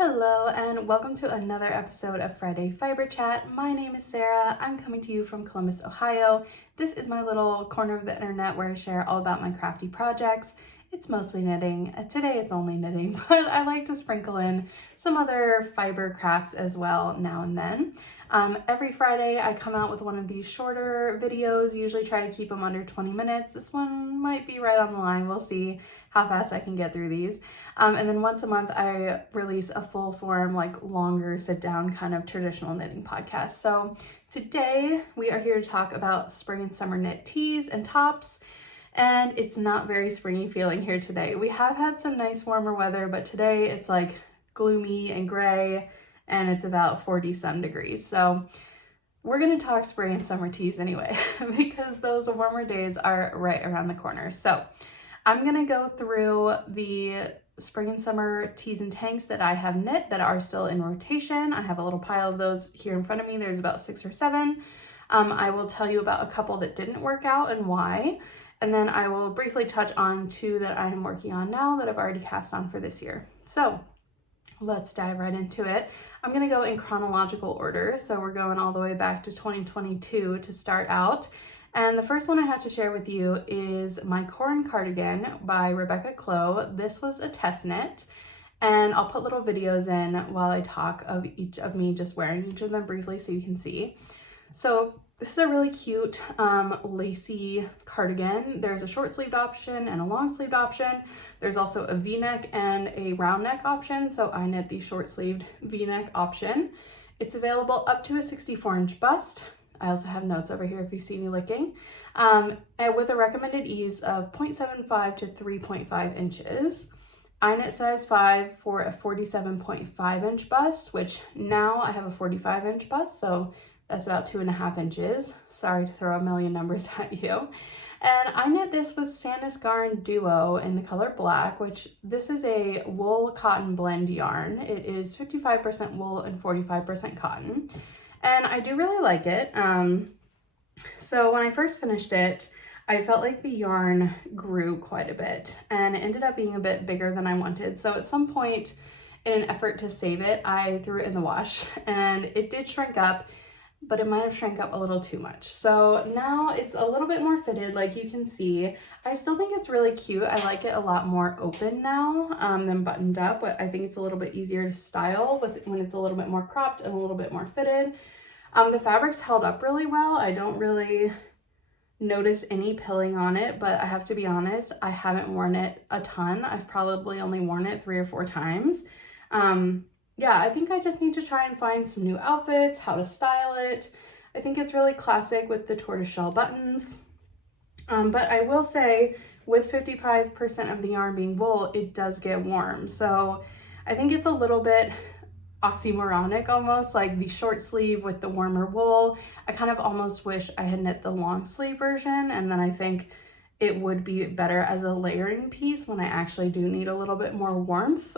Hello and welcome to another episode of Friday Fiber Chat. My name is Sarah. I'm coming to you from Columbus, Ohio. This is my little corner of the internet where I share all about my crafty projects. It's mostly knitting. Today it's only knitting, but I like to sprinkle in some other fiber crafts as well now and then. Every Friday I come out with one of these shorter videos, usually try to keep them under 20 minutes. This one might be right on the line. We'll see how fast I can get through these. And then once a month I release a full form, like longer sit down kind of traditional knitting podcast. So today we are here to talk about spring and summer knit tees and tops. And it's not very springy feeling here today. We have had some nice warmer weather, but today it's like gloomy and gray and it's about 40 some degrees. So we're gonna talk spring and summer tees anyway, because those warmer days are right around the corner. So I'm gonna go through the spring and summer tees and tanks that I have knit that are still in rotation. I have a little pile of those here in front of me. There's about 6 or 7. I will tell you about a couple that didn't work out and why. And then I will briefly touch on 2 that I am working on now that I've already cast on for this year. So let's dive right into it. I'm gonna go in chronological order. So we're going all the way back to 2022 to start out. And the first one I have to share with you is my Corn Cardigan by Rebecca Clow. This was a test knit. And I'll put little videos in while I talk of each of me just wearing each of them briefly so you can see. So this is a really cute lacy cardigan. There's a short sleeved option and a long sleeved option. There's also a V-neck and a round neck option. So I knit the short sleeved V-neck option. It's available up to a 64-inch bust. I also have notes over here if you see me licking. And with a recommended ease of 0.75 to 3.5 inches. I knit size 5 for a 47.5 inch bust, which now I have a 45 inch bust. So that's about 2.5 inches. Sorry to throw a million numbers at you. And I knit this with Sandnes Garn Duo in the color black, which this is a wool cotton blend yarn. It is 55% wool and 45% cotton. And I do really like it. So when I first finished it, I felt like the yarn grew quite a bit and it ended up being a bit bigger than I wanted. So at some point in an effort to save it, I threw it in the wash and it did shrink up, but it might have shrank up a little too much. So now it's a little bit more fitted, like you can see. I still think it's really cute. I like it a lot more open now than buttoned up, but I think it's a little bit easier to style when it's a little bit more cropped and a little bit more fitted. The fabric's held up really well. I don't really notice any pilling on it, but I have to be honest, I haven't worn it a ton. I've probably only worn it 3 or 4 times. Yeah, I think I just need to try and find some new outfits, how to style it. I think it's really classic with the tortoiseshell buttons. But I will say with 55% of the yarn being wool, it does get warm. So I think it's a little bit oxymoronic almost, like the short sleeve with the warmer wool. I kind of almost wish I had knit the long sleeve version, and then I think it would be better as a layering piece when I actually do need a little bit more warmth.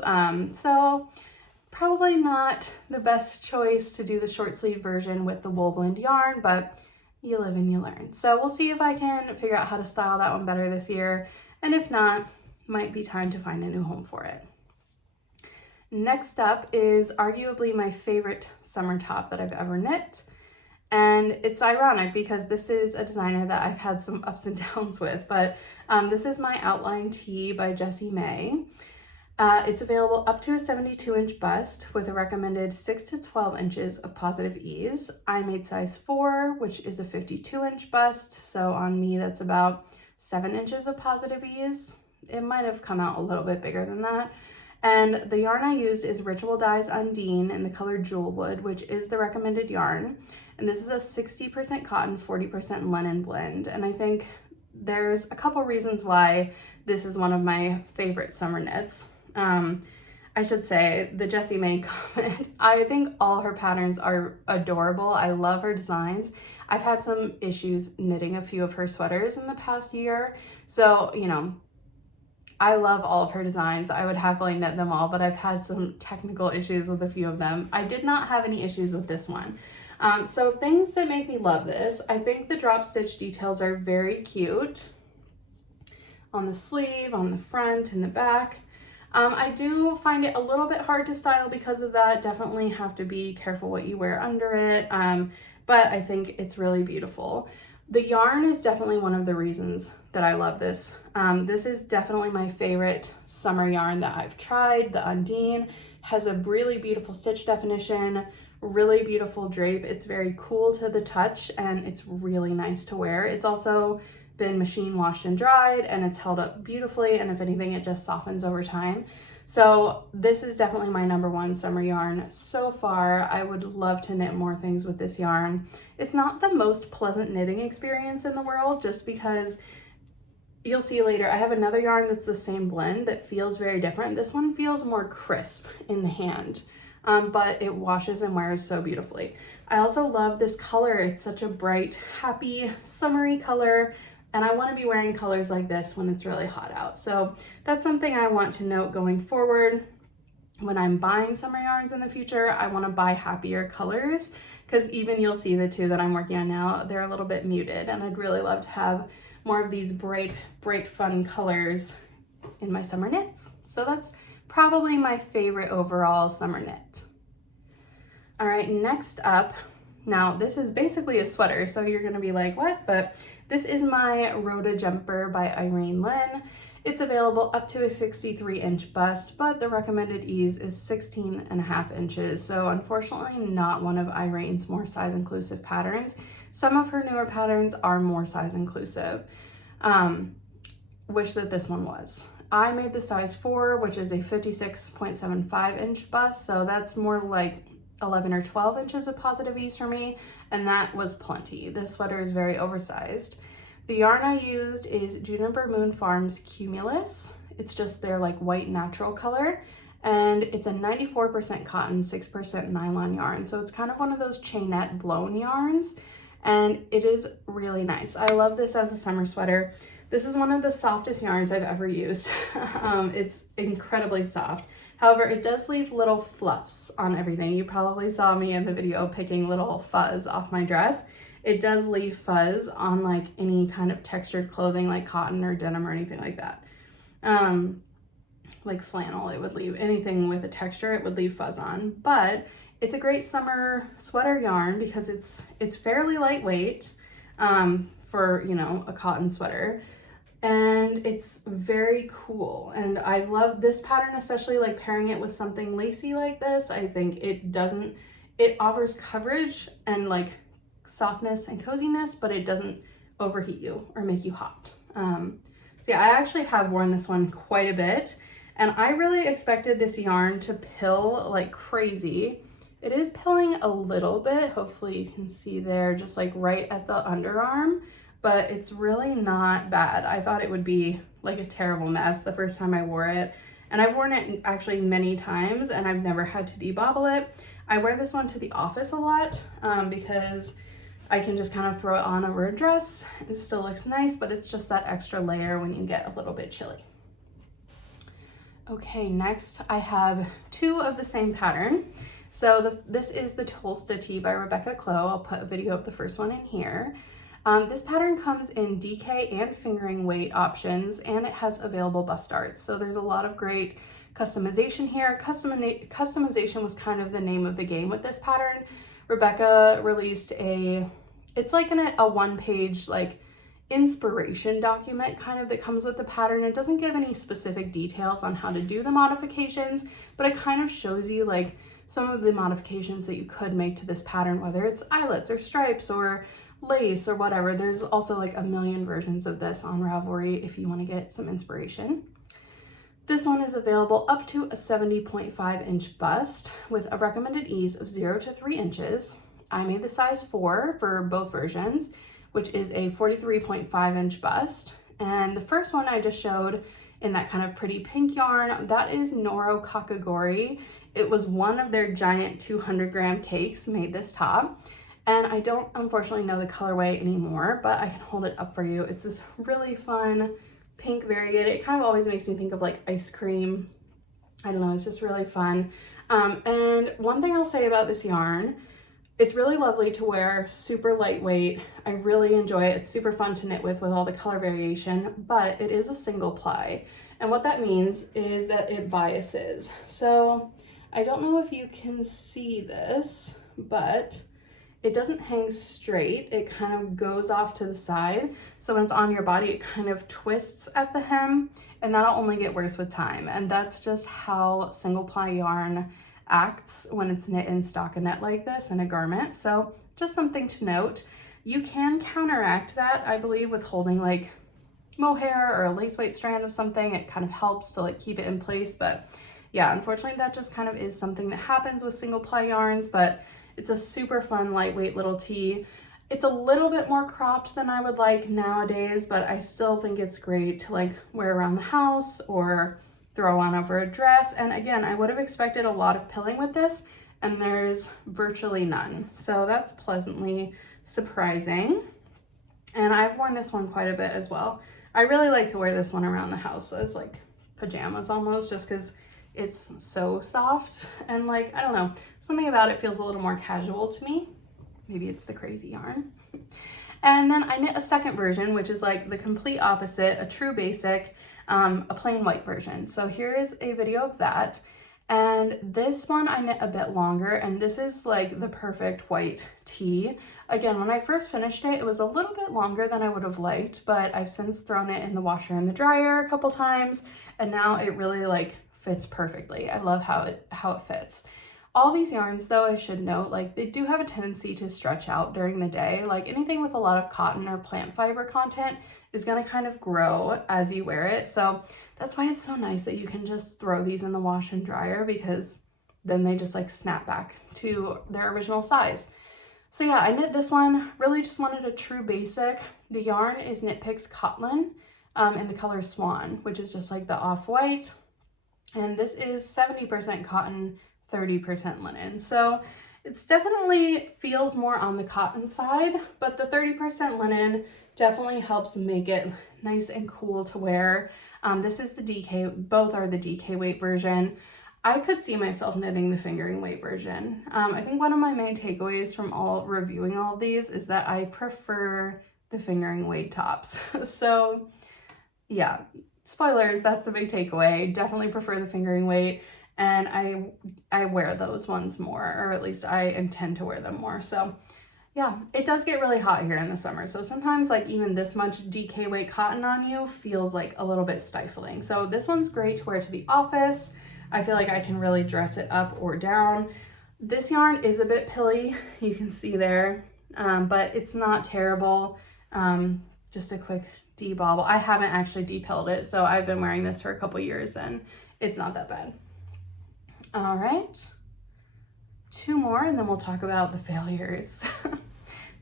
So probably not the best choice to do the short sleeve version with the wool blend yarn, but you live and you learn. So we'll see if I can figure out how to style that one better this year. And if not, might be time to find a new home for it. Next up is arguably my favorite summer top that I've ever knit. And it's ironic because this is a designer that I've had some ups and downs with, but this is my Outline Tee by Jessie May. It's available up to a 72-inch bust with a recommended 6 to 12 inches of positive ease. I made size 4, which is a 52-inch bust. So on me, that's about 7 inches of positive ease. It might have come out a little bit bigger than that. And the yarn I used is Ritual Dyes Undine in the color Jewel Wood, which is the recommended yarn. And this is a 60% cotton, 40% linen blend. And I think there's a couple reasons why this is one of my favorite summer knits. I should say the Jessie May comment. I think all her patterns are adorable. I love her designs. I've had some issues knitting a few of her sweaters in the past year. So, you know, I love all of her designs. I would happily knit them all, but I've had some technical issues with a few of them. I did not have any issues with this one. So things that make me love this, I think the drop stitch details are very cute on the sleeve, on the front, and the back. I do find it a little bit hard to style because of that. Definitely have to be careful what you wear under it, but I think it's really beautiful. The yarn is definitely one of the reasons that I love this. This is definitely my favorite summer yarn that I've tried. The Undine has a really beautiful stitch definition, really beautiful drape. It's very cool to the touch and it's really nice to wear. It's also been machine washed and dried and it's held up beautifully, and if anything it just softens over time. So this is definitely my #1 summer yarn so far. I would love to knit more things with this yarn. It's not the most pleasant knitting experience in the world, just because you'll see later I have another yarn that's the same blend that feels very different. This one feels more crisp in the hand, but it washes and wears so beautifully. I also love this color. It's such a bright, happy, summery color, and I want to be wearing colors like this when it's really hot out. So that's something I want to note going forward. When I'm buying summer yarns in the future, I want to buy happier colors, because even you'll see the two that I'm working on now, they're a little bit muted, and I'd really love to have more of these bright, fun colors in my summer knits. So that's probably my favorite overall summer knit. All right, next up, now this is basically a sweater, so you're gonna be like, what? But this is my Rhoda jumper by Irene Lynn. It's available up to a 63-inch bust, but the recommended ease is 16.5 inches. So unfortunately not one of Irene's more size inclusive patterns. Some of her newer patterns are more size inclusive. Wish that this one was. I made the size 4, which is a 56.75 inch bust, so that's more like 11 or 12 inches of positive ease for me, and that was plenty. This sweater is very oversized. The yarn I used is Juniper Moon Farms Cumulus. It's just their like white natural color, and it's a 94% cotton, 6% nylon yarn. So it's kind of one of those chainette blown yarns, and it is really nice. I love this as a summer sweater. This is one of the softest yarns I've ever used. It's incredibly soft. However, it does leave little fluffs on everything. You probably saw me in the video picking little fuzz off my dress. It does leave fuzz on like any kind of textured clothing like cotton or denim or anything like that. Like flannel, it would leave anything with a texture, it would leave fuzz on. But it's a great summer sweater yarn because it's fairly lightweight for, you know, a cotton sweater. And it's very cool, and I love this pattern, especially like pairing it with something lacy like this. I think it offers coverage and like softness and coziness, but it doesn't overheat you or make you hot. So yeah, I actually have worn this one quite a bit, and I really expected this yarn to pill like crazy. It is pilling a little bit, hopefully you can see there, just like right at the underarm, but it's really not bad. I thought it would be like a terrible mess the first time I wore it, and I've worn it actually many times and I've never had to debobble it. I wear this one to the office a lot because I can just kind of throw it on over a dress. It still looks nice, but it's just that extra layer when you get a little bit chilly. Okay, next I have two of the same pattern. So this is the Tolsta tee by Rebecca Clow. I'll put a video of the first one in here. This pattern comes in DK and fingering weight options, and it has available bust darts. So there's a lot of great customization here. Customization was kind of the name of the game with this pattern. Rebecca released it's like a one-page like inspiration document kind of that comes with the pattern. It doesn't give any specific details on how to do the modifications, but it kind of shows you like some of the modifications that you could make to this pattern, whether it's eyelets or stripes or lace or whatever. There's also like a million versions of this on Ravelry if you want to get some inspiration. This one is available up to a 70.5 inch bust with a recommended ease of 0 to 3 inches. I made the size 4 for both versions, which is a 43.5 inch bust. And the first one I just showed in that kind of pretty pink yarn, that is Noro Kakagori. It was one of their giant 200-gram cakes made this top. And I don't unfortunately know the colorway anymore, but I can hold it up for you. It's this really fun pink variegated. It kind of always makes me think of like ice cream. I don't know, it's just really fun. And one thing I'll say about this yarn, it's really lovely to wear, super lightweight. I really enjoy it. It's super fun to knit with all the color variation, but it is a single ply. And what that means is that it biases. So I don't know if you can see this, but it doesn't hang straight. It kind of goes off to the side. So when it's on your body, it kind of twists at the hem, and that'll only get worse with time. And that's just how single ply yarn acts when it's knit in stockinette like this in a garment. So just something to note. You can counteract that, I believe, with holding like mohair or a lace weight strand of something. It kind of helps to like keep it in place. But yeah, unfortunately that just kind of is something that happens with single ply yarns, but it's a super fun, lightweight little tee. It's a little bit more cropped than I would like nowadays, but I still think it's great to like wear around the house or throw on over a dress. And again, I would have expected a lot of pilling with this, and there's virtually none. So that's pleasantly surprising. And I've worn this one quite a bit as well. I really like to wear this one around the house as like pajamas almost, just because it's so soft and like, I don't know, something about it feels a little more casual to me. Maybe it's the crazy yarn. And then I knit a second version, which is like the complete opposite, a true basic, a plain white version. So here is a video of that. And this one I knit a bit longer, and this is like the perfect white tee. Again, when I first finished it, it was a little bit longer than I would have liked, but I've since thrown it in the washer and the dryer a couple times, and now it really like fits perfectly. I love how it fits. All these yarns though, I should note, like they do have a tendency to stretch out during the day. Like anything with a lot of cotton or plant fiber content is going to kind of grow as you wear it. So that's why it's so nice that you can just throw these in the wash and dryer, because then they just like snap back to their original size. So yeah, I knit this one, really just wanted a true basic. The yarn is Knit Picks Cotton in the color Swan, which is just like the off-white. And this is 70% cotton, 30% linen. So it's definitely feels more on the cotton side, but the 30% linen definitely helps make it nice and cool to wear. This is the DK, both are the DK weight version. I could see myself knitting the fingering weight version. I think one of my main takeaways from reviewing all of these is that I prefer the fingering weight tops. So yeah, spoilers, that's the big takeaway. Definitely prefer the fingering weight, and I wear those ones more, or at least I intend to wear them more. So yeah, it does get really hot here in the summer. So sometimes like even this much DK weight cotton on you feels like a little bit stifling. So this one's great to wear to the office. I feel like I can really dress it up or down. This yarn is a bit pilly, you can see there, but it's not terrible. Just a quick debobble. I haven't actually depilled it, so I've been wearing this for a couple years and it's not that bad. All right, 2 more and then we'll talk about the failures.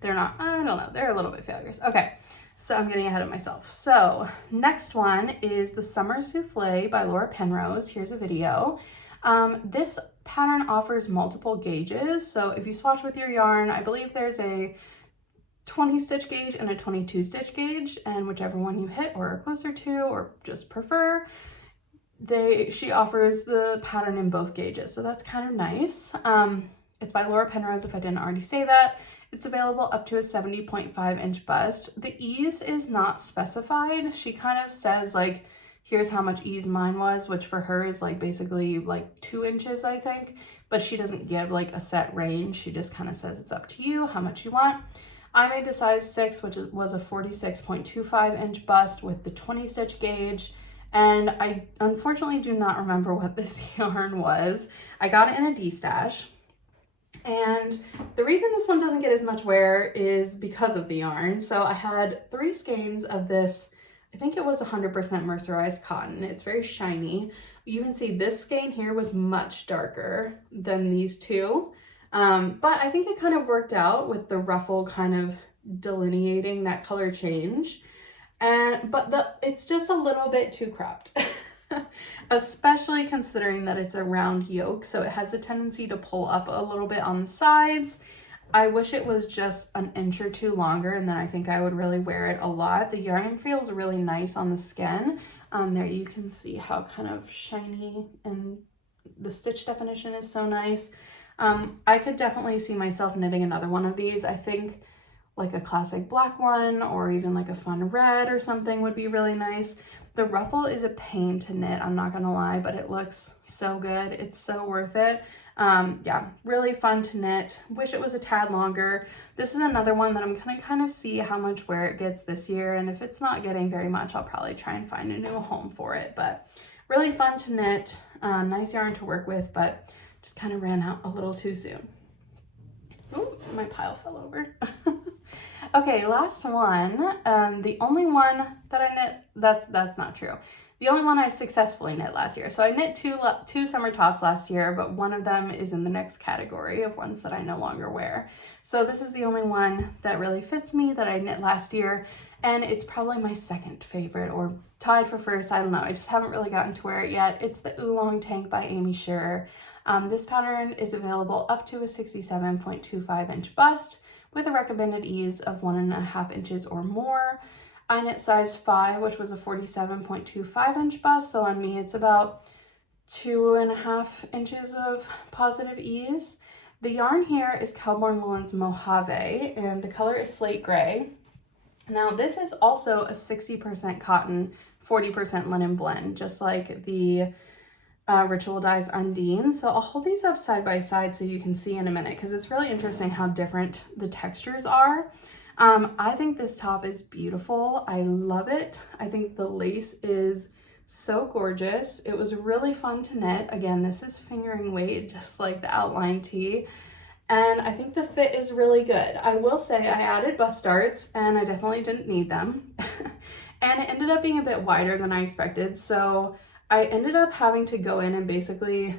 They're not, I don't know, they're a little bit failures. Okay, so I'm getting ahead of myself. So next one is the Summer Souffle by Laura Penrose. Here's a video. This pattern offers multiple gauges. So if you swatch with your yarn, I believe there's a 20 stitch gauge and a 22 stitch gauge, and whichever one you hit or are closer to or just prefer, she offers the pattern in both gauges. So that's kind of nice. It's by Laura Penrose, if I didn't already say that. It's available up to a 70.5 inch bust. The ease is not specified. She kind of says like, here's how much ease mine was, which for her is like basically like 2 inches, I think, but she doesn't give like a set range. She just kind of says it's up to you, how much you want. I made the size 6, which was a 46.25 inch bust with the 20 stitch gauge. And I unfortunately do not remember what this yarn was. I got it in a D-stash. And the reason this one doesn't get as much wear is because of the yarn. So I had 3 skeins of this, I think it was 100% mercerized cotton. It's very shiny. You can see this skein here was much darker than these two. But I think it kind of worked out with the ruffle kind of delineating that color change. But it's just a little bit too cropped, especially considering that it's a round yoke. So it has a tendency to pull up a little bit on the sides. I wish it was just an inch or 2 longer, and then I think I would really wear it a lot. The yarn feels really nice on the skin. There you can see how kind of shiny, and the stitch definition is so nice. I could definitely see myself knitting another one of these. I think like a classic black one or even like a fun red or something would be really nice. The ruffle is a pain to knit, I'm not gonna lie, but it looks so good. It's so worth it. Yeah, really fun to knit. Wish it was a tad longer. This is another one that I'm gonna kind of see how much wear it gets this year, and if it's not getting very much, I'll probably try and find a new home for it. But really fun to knit, nice yarn to work with, but just kind of ran out a little too soon. Ooh, my pile fell over. Okay, last one. The only one that I knit, that's not true. The only one I successfully knit last year. So I knit two summer tops last year, but one of them is in the next category of ones that I no longer wear. So this is the only one that really fits me that I knit last year, and it's probably my second favorite, or tied for first, I don't know. I just haven't really gotten to wear it yet. It's the Oolong Tank by Amy Sher. This pattern is available up to a 67.25 inch bust with a recommended ease of 1.5 inches or more. I knit size 5, which was a 47.25 inch bust, so on me it's about 2.5 inches of positive ease. The yarn here is Kelbourne Woolens Mojave, and the color is slate gray. Now this is also a 60% cotton, 40% linen blend, just like the Ritual Dyes Undine. So I'll hold these up side by side so you can see in a minute, because it's really interesting how different the textures are. I think this top is beautiful. I love it. I think the lace is so gorgeous. It was really fun to knit. Again, this is fingering weight, just like the outline tee. And I think the fit is really good. I will say I added bust darts, and I definitely didn't need them. And it ended up being a bit wider than I expected. So I ended up having to go in and basically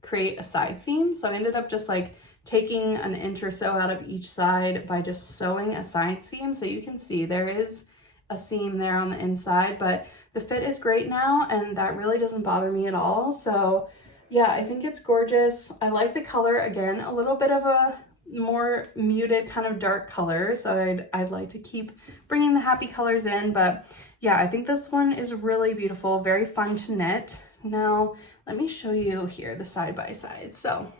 create a side seam. So I ended up just like taking an inch or so out of each side by just sewing a side seam. So you can see there is a seam there on the inside, but the fit is great now, and that really doesn't bother me at all. So yeah, I think it's gorgeous. I like the color. Again, a little bit of a more muted kind of dark color. So I'd like to keep bringing the happy colors in, but yeah, I think this one is really beautiful, very fun to knit. Now, let me show you here the side by side. So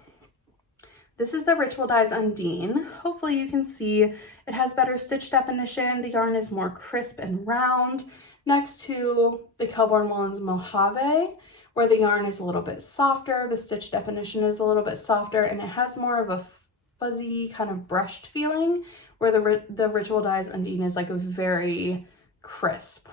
this is the Ritual Dyes Undine. Hopefully you can see it has better stitch definition. The yarn is more crisp and round, next to the Kelbourne Woolens Mojave, where the yarn is a little bit softer. The stitch definition is a little bit softer, and it has more of a fuzzy kind of brushed feeling, where the Ritual Dyes Undine is like a very crisp.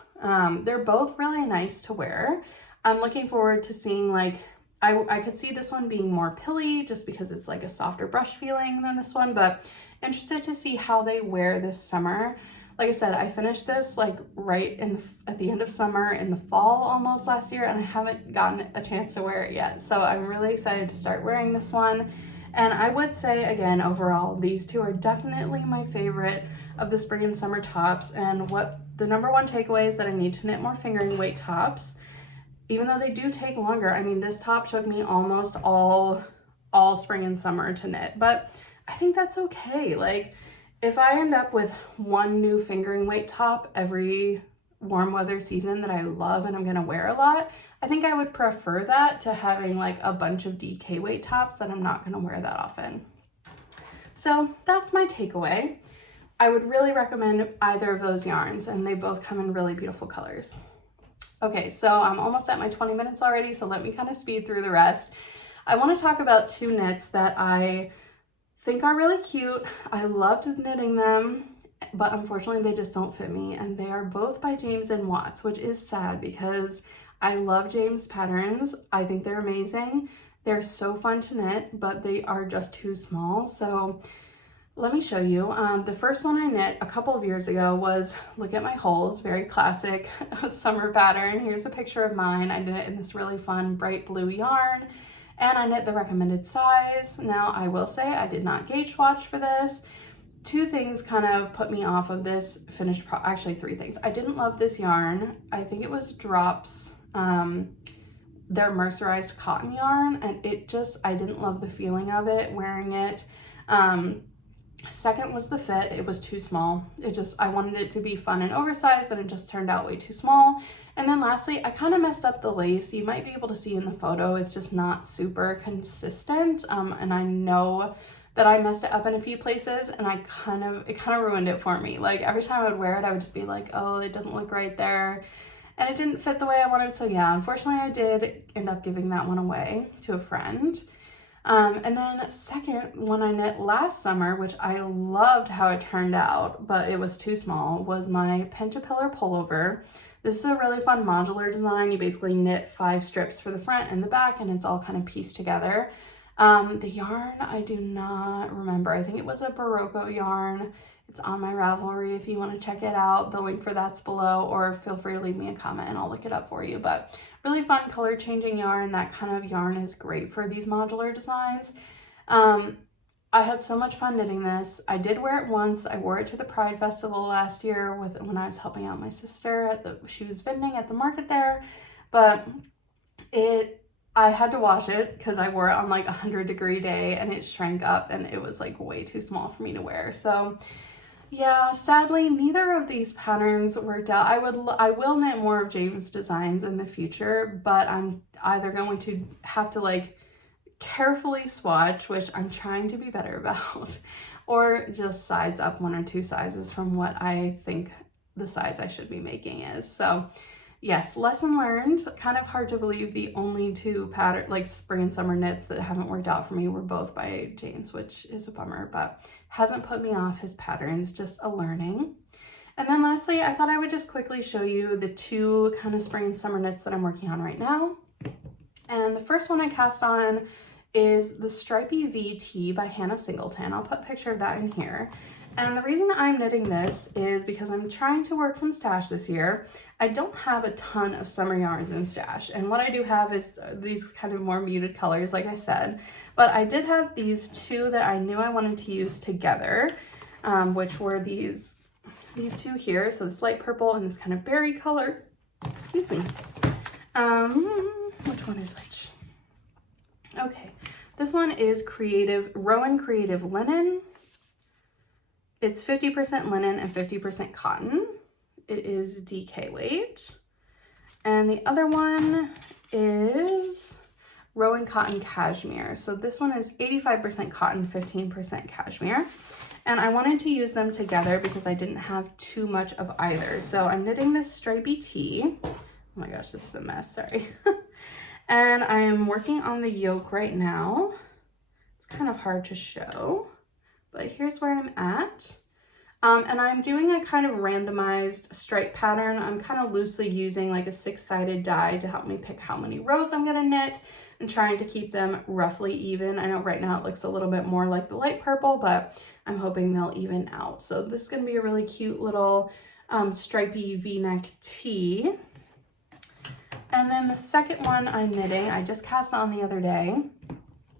They're both really nice to wear. I'm looking forward to seeing, like, I could see this one being more pilly just because it's like a softer brush feeling than this one, but interested to see how they wear this summer. Like I said, I finished this like right at the end of summer, in the fall almost last year, and I haven't gotten a chance to wear it yet. So I'm really excited to start wearing this one. And I would say, again, overall, these two are definitely my favorite of the spring and summer tops. And what the number one takeaway is that I need to knit more fingering weight tops, even though they do take longer. I mean, this top took me almost all spring and summer to knit, but I think that's okay. Like, if I end up with one new fingering weight top every warm weather season that I love and I'm gonna wear a lot, I think I would prefer that to having like a bunch of DK weight tops that I'm not gonna wear that often. So that's my takeaway. I would really recommend either of those yarns, and they both come in really beautiful colors. Okay, so I'm almost at my 20 minutes already, so let me kind of speed through the rest. I want to talk about two knits that I think are really cute. I loved knitting them, but unfortunately they just don't fit me, and they are both by James and Watts, which is sad because I love James patterns. I think they're amazing. They're so fun to knit, but they are just too small. So let me show you. The first one I knit a couple of years ago was Look at My Holes, very classic summer pattern. Here's a picture of mine. I knit it in this really fun bright blue yarn, and I knit the recommended size. Now, I will say I did not gauge swatch for this. Two things kind of put me off of this finished actually three things. I didn't love this yarn. I think it was Drops, their mercerized cotton yarn, and I didn't love the feeling of it wearing it. Second was the fit. It was too small. I wanted it to be fun and oversized, and it just turned out way too small. And then lastly, I kind of messed up the lace. You might be able to see in the photo, it's just not super consistent. And I know that I messed it up in a few places, and it kind of ruined it for me. Like, every time I would wear it, I would just be like, oh, it doesn't look right there. and it didn't fit the way I wanted. So yeah, unfortunately I did end up giving that one away to a friend. And then second one I knit last summer, which I loved how it turned out, but it was too small, was my pentapillar pullover. This is a really fun modular design. You basically knit 5 strips for the front and the back, and it's all kind of pieced together. The yarn, I do not remember. I think it was a Barocco yarn. It's on my Ravelry if you want to check it out. The link for that's below, or feel free to leave me a comment and I'll look it up for you. But really fun color changing yarn. That kind of yarn is great for these modular designs. I had so much fun knitting this. I did wear it once. I wore it to the Pride Festival last year when I was helping out my sister she was vending at the market there. But I had to wash it because I wore it on like a 100-degree day and it shrank up and it was like way too small for me to wear. So yeah, sadly, neither of these patterns worked out. I will knit more of James' designs in the future, but I'm either going to have to like carefully swatch, which I'm trying to be better about, or just size up 1 or 2 sizes from what I think the size I should be making is. So yes, lesson learned. Kind of hard to believe the only 2 like spring and summer knits that haven't worked out for me were both by James, which is a bummer, but hasn't put me off his patterns, just a learning. And then lastly, I thought I would just quickly show you the 2 kind of spring and summer knits that I'm working on right now. And the first one I cast on is the Stripey VT by Hannah Singleton. I'll put a picture of that in here. And the reason I'm knitting this is because I'm trying to work from stash this year. I don't have a ton of summer yarns in stash, and what I do have is these kind of more muted colors, like I said, but I did have these 2 that I knew I wanted to use together, which were these 2 here. So this light purple and this kind of berry color. Excuse me. Which one is which? Okay, this one is Rowan Creative Linen. It's 50% linen and 50% cotton. It is DK weight. And the other one is Rowan Cotton Cashmere. So this one is 85% cotton, 15% cashmere. And I wanted to use them together because I didn't have too much of either. So I'm knitting this stripy tee. Oh my gosh, this is a mess, sorry. And I am working on the yoke right now. It's kind of hard to show, but here's where I'm at. And I'm doing a kind of randomized stripe pattern. I'm kind of loosely using like a 6-sided die to help me pick how many rows I'm gonna knit and trying to keep them roughly even. I know right now it looks a little bit more like the light purple, but I'm hoping they'll even out. So this is gonna be a really cute little stripy V-neck tee. And then the second one I'm knitting, I just cast on the other day,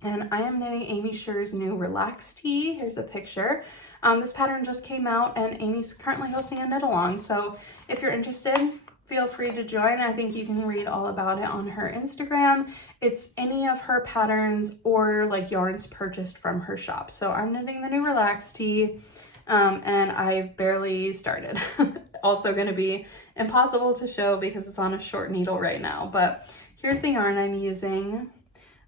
and I am knitting Amy Sher's new Relax Tee. Here's a picture. This pattern just came out and Amy's currently hosting a knit along. So if you're interested, feel free to join. I think you can read all about it on her Instagram. It's any of her patterns or like yarns purchased from her shop. So I'm knitting the new Relax Tee, and I've barely started. Also gonna be impossible to show because it's on a short needle right now, but here's the yarn I'm using.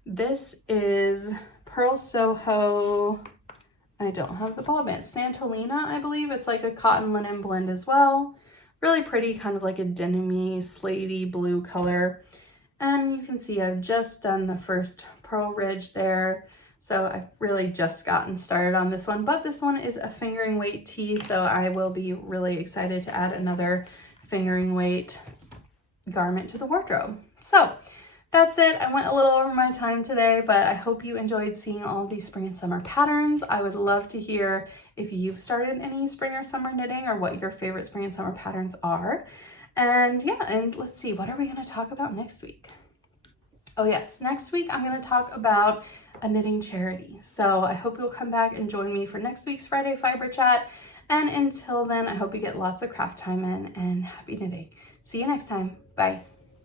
This is Pearl Soho. I don't have the bobbin. Santolina, I believe. It's like a cotton linen blend as well. Really pretty, kind of like a denim-y, slatey blue color. And you can see I've just done the first purl ridge there. So I've really just gotten started on this one, but this one is a fingering weight tee, so I will be really excited to add another fingering weight garment to the wardrobe. So that's it. I went a little over my time today, but I hope you enjoyed seeing all of these spring and summer patterns. I would love to hear if you've started any spring or summer knitting or what your favorite spring and summer patterns are. And yeah, and let's see, what are we going to talk about next week? Oh yes, next week I'm going to talk about a knitting charity. So I hope you'll come back and join me for next week's Friday Fiber Chat. And until then, I hope you get lots of craft time in and happy knitting. See you next time. Bye.